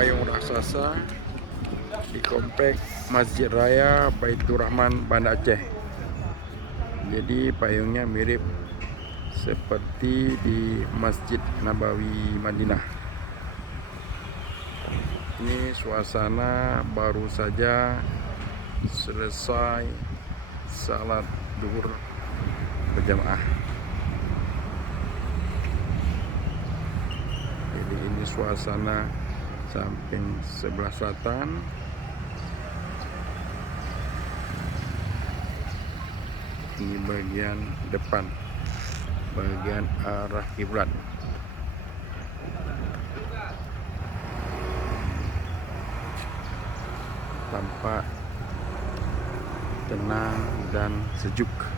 payung raksasa di komplek Masjid Raya Baitur Rahman, Banda Aceh. Jadi payungnya mirip seperti di Masjid Nabawi Madinah. Ini suasana baru saja selesai salat duhur berjamaah. Jadi ini suasana samping sebelah selatan. Ini bagian depan, bagian arah kiblat. Tampak tenang dan sejuk.